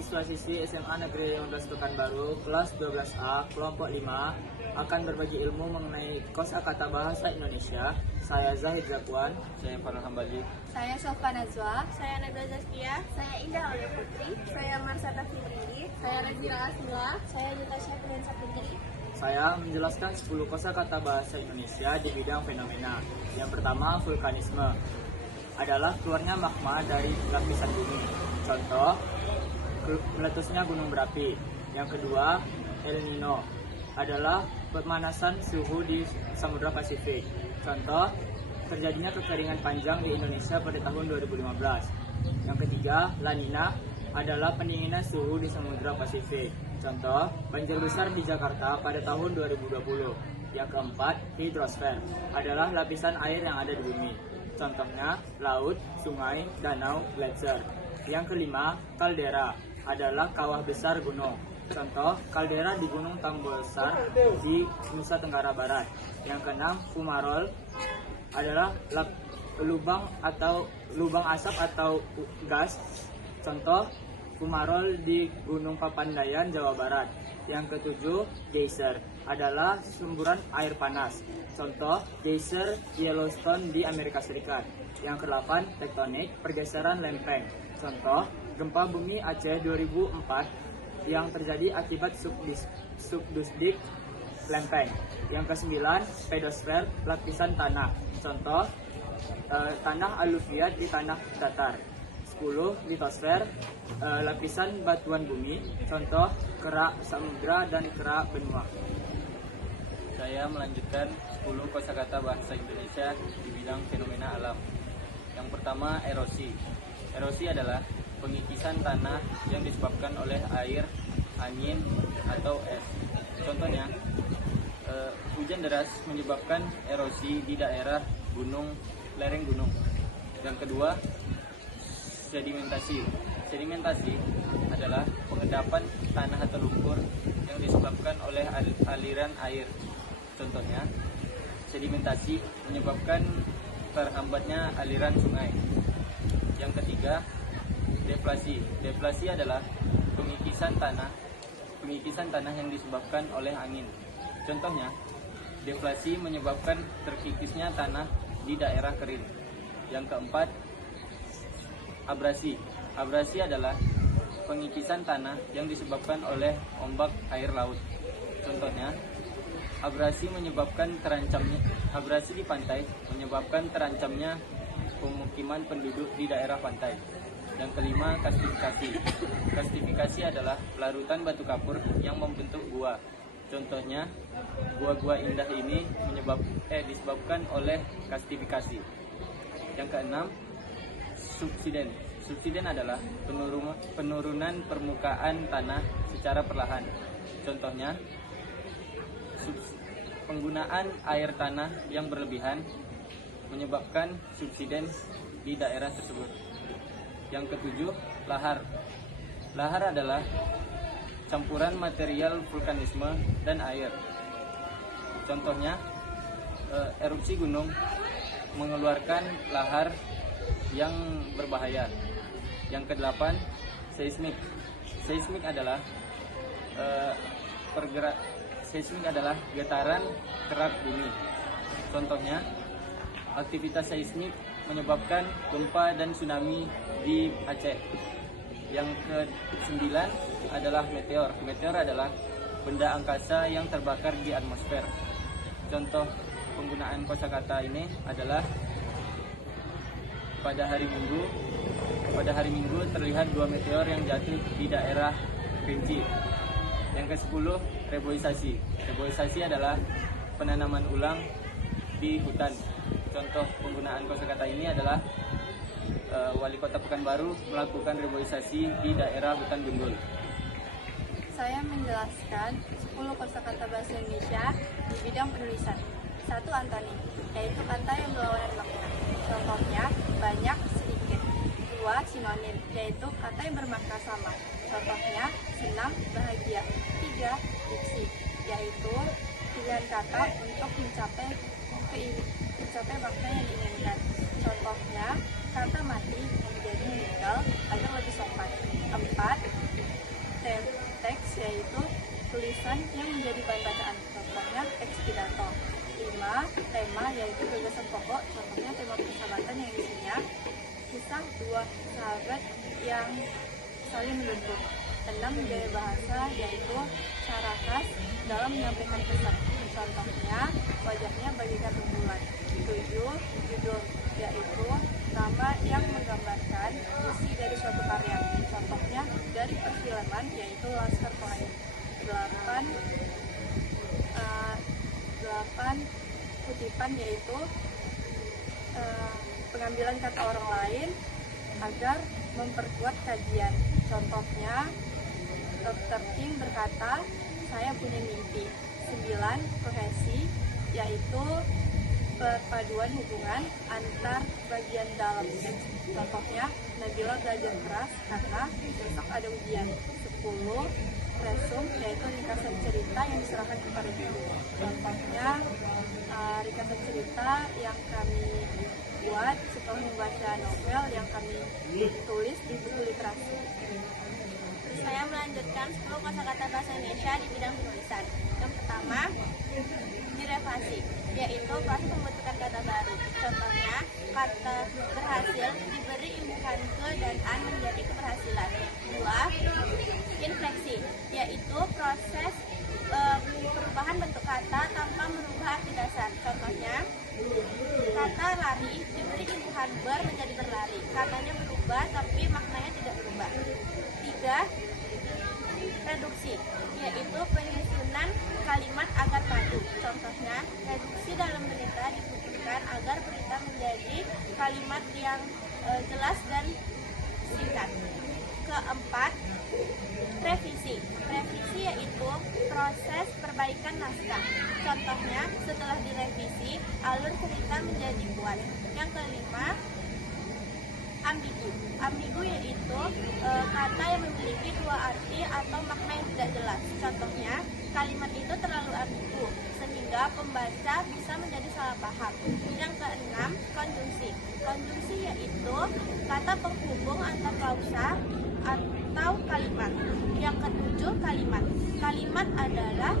siswa-siswi SMA Negeri 15 Pekanbaru, kelas 12A, kelompok 5, akan berbagi ilmu mengenai kosakata bahasa Indonesia. Saya Zahid Zakwan. Saya Farhan Hambali. Saya Sofka Nazwa. Saya Nabila Zaskia. Saya Indah Aulia Putri. Saya Marsata Fitri. Saya Razira Asmila. Saya Juta Syafrin Saputri. Saya menjelaskan 10 kosakata bahasa Indonesia di bidang fenomena. Yang pertama, vulkanisme adalah keluarnya magma dari lapisan bumi. Contoh, meletusnya gunung berapi. Yang kedua, El Nino adalah pemanasan suhu di Samudra Pasifik. Contoh, terjadinya kekeringan panjang di Indonesia pada tahun 2015. Yang ketiga, La Nina adalah pendinginan suhu di Samudra Pasifik. Contoh, banjir besar di Jakarta pada tahun 2020. Yang keempat, hidrosfer adalah lapisan air yang ada di bumi. Contohnya, laut, sungai, danau, gletser. Yang kelima, kaldera adalah kawah besar gunung. Contoh, kaldera di Gunung Tambosar di Nusa Tenggara Barat. Yang keenam, fumarol adalah lubang asap atau gas. Contoh, fumarol di Gunung Papandayan, Jawa Barat. Yang ketujuh, geyser adalah semburan air panas. Contoh, geyser Yellowstone di Amerika Serikat. Yang kedelapan, tektonik, pergeseran lempeng. Contoh, gempa bumi Aceh 2004 yang terjadi akibat subdusdik lempeng. Yang kesembilan, pedosfer, lapisan tanah. Contoh, tanah aluviat di tanah datar. 10, litosfer, lapisan batuan bumi. Contoh, kerak samudra dan kerak benua. Saya melanjutkan 10 kosakata bahasa Indonesia di bidang fenomena alam. Yang pertama, erosi. Erosi adalah pengikisan tanah yang disebabkan oleh air, angin, atau es. Contohnya, hujan deras menyebabkan erosi di daerah gunung, lereng gunung. Yang kedua, sedimentasi. Sedimentasi adalah pengendapan tanah atau lumpur yang disebabkan oleh aliran air. Contohnya, sedimentasi menyebabkan terhambatnya aliran sungai. Yang ketiga, deflasi. Deflasi adalah pengikisan tanah yang disebabkan oleh angin. Contohnya, deflasi menyebabkan terkikisnya tanah di daerah kering. Yang keempat, abrasi. Abrasi adalah pengikisan tanah yang disebabkan oleh ombak air laut. Contohnya, abrasi di pantai menyebabkan terancamnya pemukiman penduduk di daerah pantai. Yang kelima, kastifikasi. Kastifikasi adalah larutan batu kapur yang membentuk gua. Contohnya, gua-gua indah ini disebabkan oleh kastifikasi. Yang keenam, subsiden. Subsiden adalah penurunan permukaan tanah secara perlahan. Contohnya, penggunaan air tanah yang berlebihan menyebabkan subsiden di daerah tersebut. Yang ketujuh, lahar. Lahar adalah campuran material vulkanisme dan air. Contohnya, erupsi gunung mengeluarkan lahar yang berbahaya. Yang kedelapan, seismik. Seismik adalah getaran kerak bumi. Contohnya, aktivitas seismik menyebabkan gempa dan tsunami di Aceh. Yang ke-9 adalah meteor. Meteor adalah benda angkasa yang terbakar di atmosfer. Contoh penggunaan kosakata ini adalah pada hari Minggu terlihat 2 meteor yang jatuh di daerah Kerinci. Yang ke-10, reboisasi. Reboisasi adalah penanaman ulang di hutan. Contoh penggunaan kosakata ini adalah Wali Kota Pekanbaru melakukan reboisasi di daerah hutan gundul. Saya menjelaskan 10 kosakata bahasa Indonesia di bidang penulisan. 1. Antoni, yaitu kata yang berlawanan makna. Contohnya, banyak, sedikit. 2. Sinonim, yaitu kata yang bermakna sama. Contohnya, senang, bahagia. 3. Diksi, yaitu pilihan kata untuk mencapai makna yang diinginkan. Contohnya, kata mati menjadi meninggal agar lebih sopan. 4. teks, yaitu tulisan yang menjadi bahan bacaan, contohnya teks pidato. 5. Tema, yaitu gagasan pokok, contohnya tema persahabatan yang isinya kisah dua sahabat yang saling mendukung. 6. Gaya bahasa, yaitu cara khas dalam menyampaikan pesan, contohnya wajahnya bagaikan rembulan. 7. Judul, yaitu nama yang menggambarkan isi dari suatu karya, contohnya dari perfilman, yaitu Laskar Pelangi. 8. Kutipan, yaitu pengambilan kata orang lain agar memperkuat kajian, contohnya Dr. King berkata, saya punya mimpi. 9. Kohesi, yaitu perpaduan hubungan antar bagian dalam teks, contohnya Nabila belajar keras karena besok ada ujian. 10. Resum, yaitu ringkasan cerita yang diserahkan kepada guru, contohnya ringkasan cerita yang kami buat setelah membaca novel yang kami tulis di buku literasi. Saya melanjutkan 10 kosakata bahasa Indonesia di bidang penulisan. Yang pertama, direvasi, yaitu proses pembentukan kata baru. Contohnya, kata berhasil diberi imbuhan ke dan an menjadi keberhasilan. 2. Infleksi, yaitu proses perubahan bentuk kata tanpa merubah arti dasar. Contohnya, kata lari diberi imbuhan ber menjadi berlari. Katanya berubah tapi maknanya tidak berubah. 3. Reduksi, yaitu penyusunan kalimat agar padu. Contohnya, reduksi dalam berita dibutuhkan agar berita menjadi kalimat yang jelas dan singkat. 4. Revisi. Revisi yaitu proses perbaikan naskah. Contohnya, setelah direvisi, alur cerita menjadi kuat. Yang 5. Ambigu. Ambigu yaitu kata yang memiliki dua arti atau makna yang tidak jelas. Contohnya, kalimat itu terlalu ambigu sehingga pembaca bisa menjadi salah paham. Yang 6. Konjungsi. Konjungsi yaitu kata penghubung antar klausa atau kalimat. Yang 7. Kalimat. Kalimat adalah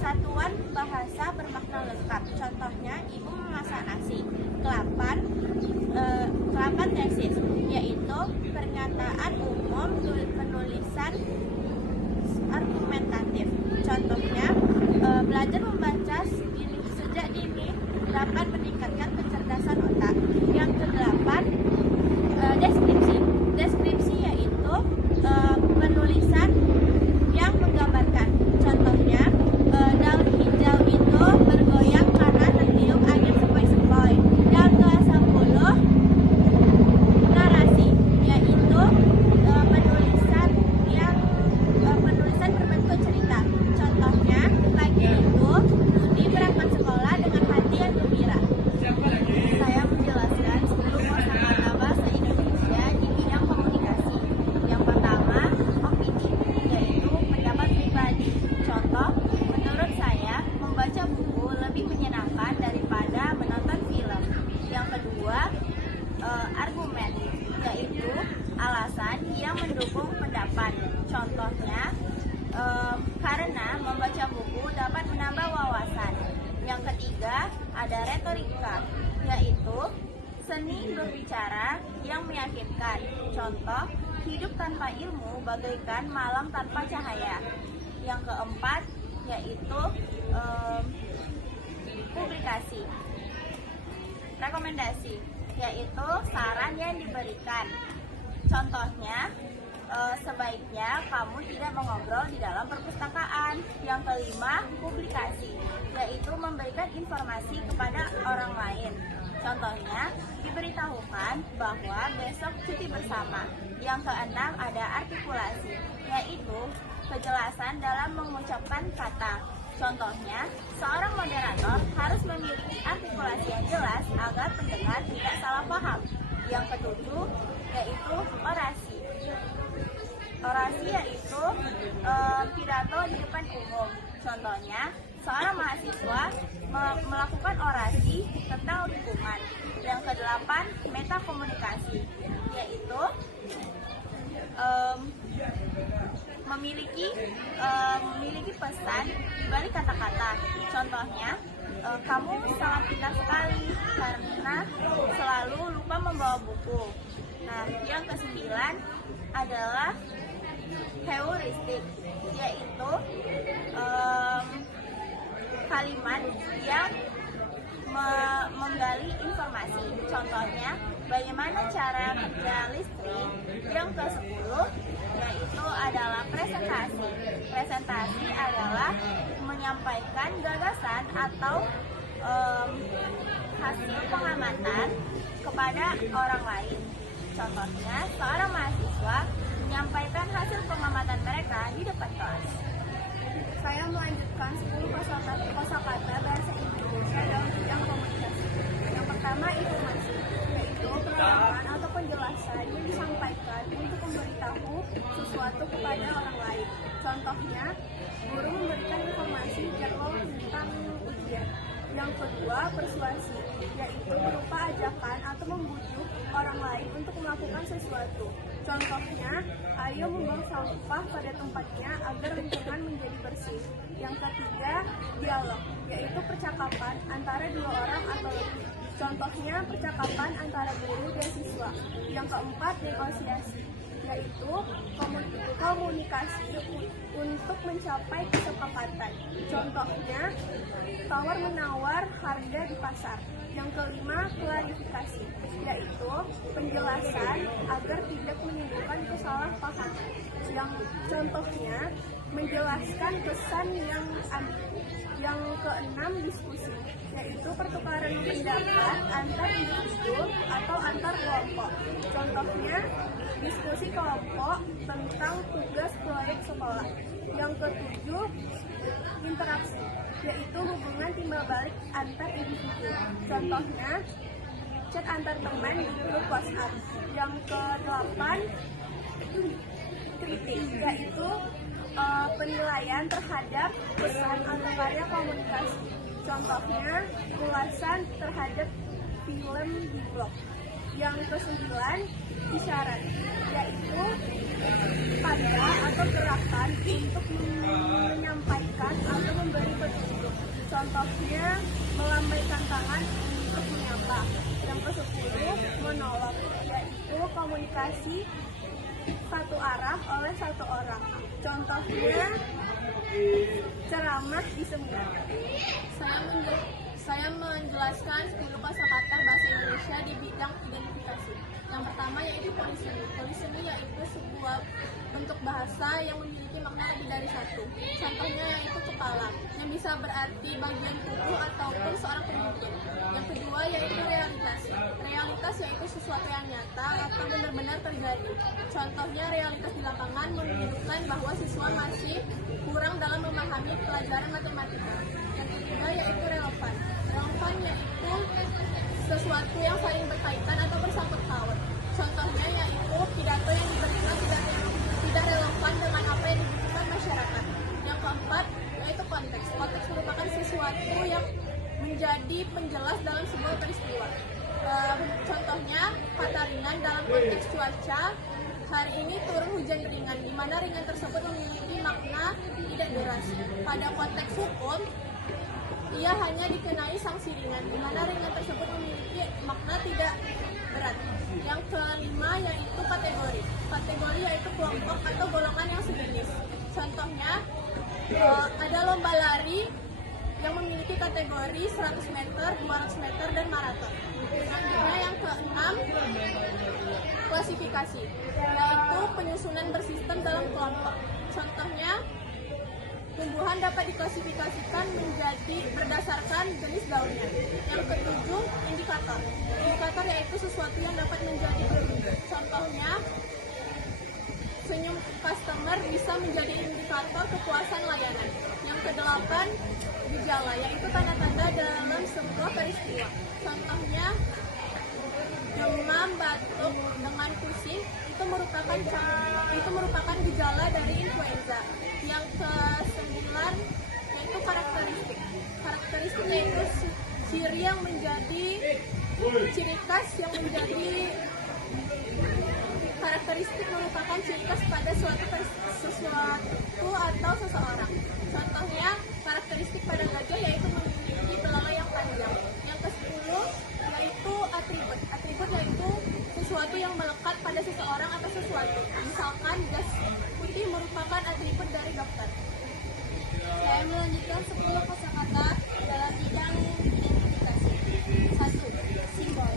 satuan bahasa bermakna lengkap. Contohnya, ibu memasak nasi. 8 tesis, yaitu pernyataan umum penulisan argumentatif. Contohnya, belajar membaca sejak dini dapat meningkatkan kecerdasan otak. Yang ke-8, deskripsi. Deskripsi yaitu penulisan yang menggambarkan. Contohnya, daun hijau itu bergoyang karena tertiup angin sepoi-sepoi. Yang ke-10, narasi, yaitu penulisan berbentuk cerita. Contohnya, pagi itu Budi berangkat sekolah dengan hati yang gembira. Saya menjelaskan 10 kosakata bahasa Indonesia di bidang komunikasi. Yang pertama, opini, yaitu pendapat pribadi. Contoh, menurut saya, membaca buku lebih menyenangkan daripada menonton film. Yang kedua, argumen, yaitu alasan yang mendukung pendapat. Contohnya, karena membaca buku dapat menambah wawasan. Yang ketiga, ada retorika, yaitu seni berbicara yang meyakinkan. Contoh, hidup tanpa ilmu bagaikan malam tanpa cahaya. Yang keempat, yaitu publikasi. Rekomendasi, yaitu saran yang diberikan. Contohnya, sebaiknya kamu tidak mengobrol di dalam perpustakaan. Yang kelima, publikasi, yaitu memberikan informasi kepada orang lain. Contohnya, diberitahukan bahwa besok cuti bersama. Yang keenam, ada artikulasi, yaitu kejelasan dalam mengucapkan kata. Contohnya, seorang moderator harus memiliki artikulasi yang jelas agar pendengar tidak salah paham. Yang ketujuh, yaitu orasi. Orasi yaitu pidato di depan umum. Contohnya, seorang mahasiswa melakukan orasi tentang lingkungan. Yang kedelapan, metakomunikasi, yaitu memiliki pesan di balik kata-kata. Contohnya, kamu sangat pintar sekali karena selalu lupa membawa buku. Nah, yang kesembilan adalah heuristik, yaitu kalimat yang menggali informasi. Contohnya, bagaimana cara kerja listrik. Yang ke-10 yaitu adalah presentasi. Presentasi adalah menyampaikan gagasan atau hasil pengamatan kepada orang lain. Contohnya, seorang mahasiswa menyampaikan hasil pengamatan mereka di depan kelas. Saya melanjutkan 10 kosakata bahasa Indonesia dalam bidang komunikasi. Yang pertama, informasi, yaitu pengalaman atau penjelasan yang disampaikan untuk memberitahu sesuatu kepada orang lain. Contohnya, guru memberikan informasi jadwal tentang ujian. Yang kedua, persuasi, yaitu berupa ajakan atau membujuk orang lain untuk melakukan sesuatu. Contohnya, ayo membuang sampah pada tempatnya agar lingkungan menjadi bersih. Yang ketiga, dialog, yaitu percakapan antara dua orang atau lebih. Contohnya, percakapan antara guru dan siswa. Yang keempat, negosiasi, yaitu komunikasi untuk mencapai kesepakatan. Contohnya, tawar-menawar harga di pasar. Yang kelima, klarifikasi, yaitu penjelasan agar tidak menimbulkan kesalahpahaman. Yang contohnya, menjelaskan pesan yang ambigu. Yang keenam, diskusi, yaitu pertukaran pendapat antar individu atau antar kelompok. Contohnya, diskusi kelompok tentang tugas proyek sekolah. Yang ketujuh, interaksi, yaitu hubungan timbal balik antar individu. Contohnya, chat antar teman di grup WhatsApp. Yang kedelapan, kritik, yaitu penilaian terhadap pesan atau karya komunikasi. Contohnya, ulasan terhadap film di blog. Yang kesembilan, isyarat, yaitu tanda atau gerakan untuk menyampaikan atau memberi petunjuk. Contohnya, melambaikan tangan untuk menyapa. Yang ke-10, monolog, yaitu komunikasi satu arah oleh satu orang. Contohnya, ceramah di seminar. Saya menjelaskan 10 kosakata bahasa Indonesia di bidang identifikasi. Yang pertama yaitu polisemi. Polisemi yaitu sebuah bentuk bahasa yang memiliki makna lebih dari satu. Contohnya yaitu kepala, yang bisa berarti bagian tubuh ataupun seorang pemimpin. Yang kedua yaitu realitas. Realitas yaitu sesuatu yang nyata atau benar-benar terjadi. Contohnya, realitas di lapangan menunjukkan bahwa siswa masih kurang dalam memahami pelajaran matematika. Yang ketiga yaitu relevan. Relevan yaitu sesuatu yang saling berkaitan atau bersangkut paut. Contohnya yaitu pidato yang diberikan tidak relevan dengan apa yang dibutuhkan masyarakat. Yang keempat yaitu konteks. Konteks merupakan sesuatu yang menjadi penjelas dalam sebuah peristiwa. Contohnya, kata ringan dalam konteks cuaca. Hari ini turun hujan ringan, di mana ringan tersebut memiliki makna tidak deras. Pada konteks hukum, ia hanya dikenai sanksi ringan, di mana ringan tersebut memiliki makna tidak berat. Yang kelima yaitu kategori. Kategori yaitu kelompok atau golongan yang sejenis. Contohnya, ada lomba lari yang memiliki kategori 100 meter, 200 meter, dan maraton. Selanjutnya yang keenam, klasifikasi, yaitu penyusunan bersistem dalam kelompok. Contohnya, tumbuhan dapat diklasifikasikan menjadi berdasarkan jenis daunnya. Yang ketujuh, indikator. Indikator yaitu sesuatu yang dapat menjadi petunjuk. Contohnya, senyum customer bisa menjadi indikator kepuasan layanan. Yang kedelapan, gejala, yaitu tanda-tanda dalam sebuah peristiwa. Contohnya, demam, batuk, dengan pusing itu merupakan gejala dari influenza. Yang ke-9 yaitu karakteristik. Karakteristik yaitu ciri yang menjadi ciri khas yang menjadi karakteristik merupakan ciri khas pada sesuatu atau seseorang. Contohnya, karakteristik pada gajah yaitu memiliki belalai yang panjang. Yang ke-10 yaitu atribut. Atribut yaitu sesuatu yang melekat pada seseorang atau sesuatu. Misalkan jas putih merupakan atribut dari dokter. Saya melanjutkan 10 kosakata dalam bidang identifikasi. 1. Simbol.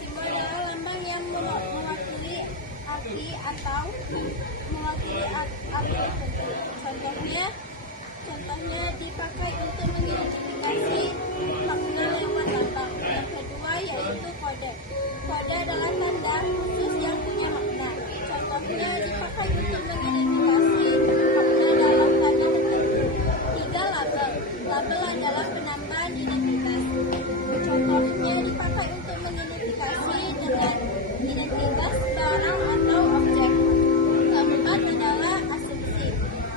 Simbol adalah lambang yang mewakili arti atau mewakili arti tertentu. Contohnya dipakai untuk mengidentifikasi makna lewat lambang. Yang kedua yaitu kode. Kode adalah tanda khusus yang punya makna. Contohnya dipakai untuk mengidentifikasi makna dalam tanda tertentu. 3. Label. Label adalah penambahan identitas. Contohnya dipakai untuk mengidentifikasi dengan identitas barang atau objek. Keempat adalah asumsi.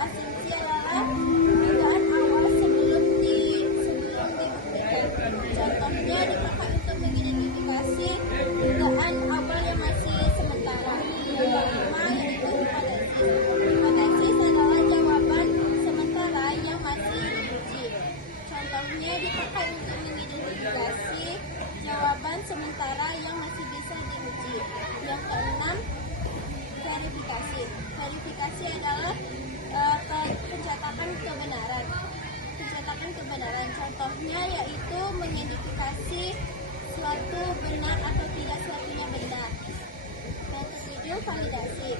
Asumsi adalah dugaan awal sebelum dibuktikan. Contohnya dipakai untuk mengidentifikasi dugaan awal yang masih sementara. Yang kelima yaitu hipotesis. Hipotesis adalah jawaban sementara yang masih diuji. Contohnya dipakai untuk mengidentifikasi jawaban sementara yang masih bisa diuji. Yang keenam, verifikasi. Verifikasi adalah pencetakan kebenaran. Pencetakan kebenaran. Contohnya yaitu mengidentifikasi suatu benar atau tidak suatunya benda. Yang ketujuh, validasi.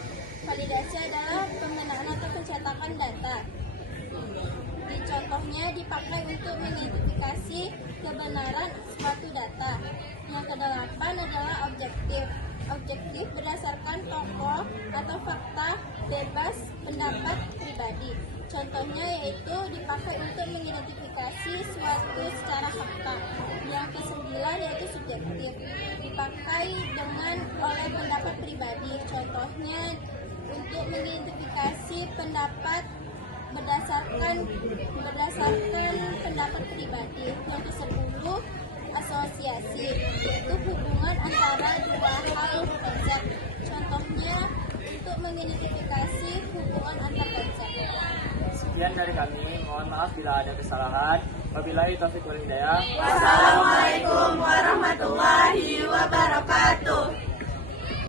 Validasi adalah pembenaan atau pencetakan data. Contohnya dipakai untuk mengidentifikasi kebenaran suatu data. Yang kedelapan adalah objektif. Objektif berdasarkan tokoh atau fakta bebas pendapat pribadi. Contohnya yaitu dipakai untuk mengidentifikasi suatu secara fakta. Yang kesembilan yaitu subjektif. Dipakai dengan oleh pendapat pribadi. Contohnya untuk mengidentifikasi pendapat berdasarkan pendapat pribadi. Yang ke-10 asosiasi, yaitu hubungan antara dua hal konsep. Contohnya untuk mengidentifikasi hubungan antar konsep. Sekian dari kami, mohon maaf bila ada kesalahan. Wabillahi taufiq wal hidayah. Wassalamualaikum warahmatullahi wabarakatuh.